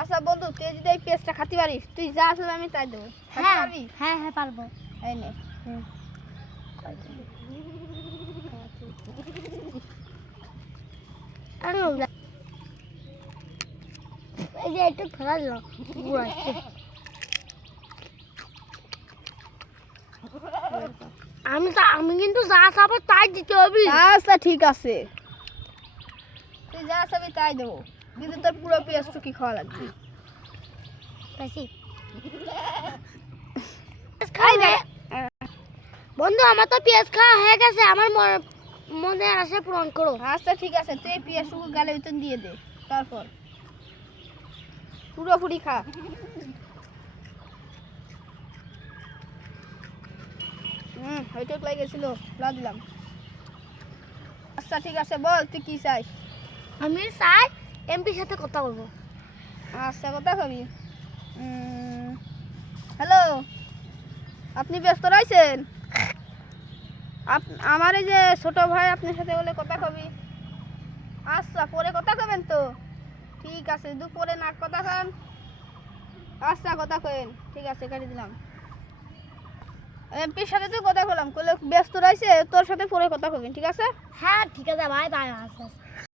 আচ্ছা বন্ধু, তুই যদি এই পেস্টটা খাতে পারিস, তুই যা আসলে আমি তাই দেবো। হ্যাঁ হ্যাঁ হ্যাঁ পারবো। এই নে। এই যে একটু ফেলা দিল আমি কিন্তু যা চাবো তাই দিতে হবে। আচ্ছা ঠিক আছে, তুই যা চাবি তাই দেবো, কিন্তু তোর পুরো পেস্ট কি খাওয়া লাগবে। বেশি এই দেখ। বন্ধু আমার তো পেঁয়াজ খাওয়া হয়ে গেছে, আমার মনে আশা পূরণ করো। আচ্ছা ঠিক আছে, তুই এই পেঁয়াজটুকু গালের ভিতর দিয়ে দে, তারপর পুরোপুরি খা। ওইটুক লাগেছিল, লা দিলাম। আচ্ছা ঠিক আছে, বল তুই কি চাই। আমি চাই এমপির সাথে কথা বলবো। আচ্ছা কথা কবি। হ্যালো, আপনি ব্যস্ত রয়েছেন? আমার এই যে ছোট ভাই আপনার সাথে বলে কথা কবি। আচ্ছা পরে কথা কবেন তো? ঠিক আছে, দুপুরে না কথা কন। আচ্ছা কথা কেন, ঠিক আছে কাটি দিলাম। এমপির সাথে তো কথা বললাম, কলে ব্যস্ত রয়েছে, তোর সাথে পরে কথা কবেন, ঠিক আছে? হ্যাঁ ঠিক আছে ভাই, বাই। আচ্ছা।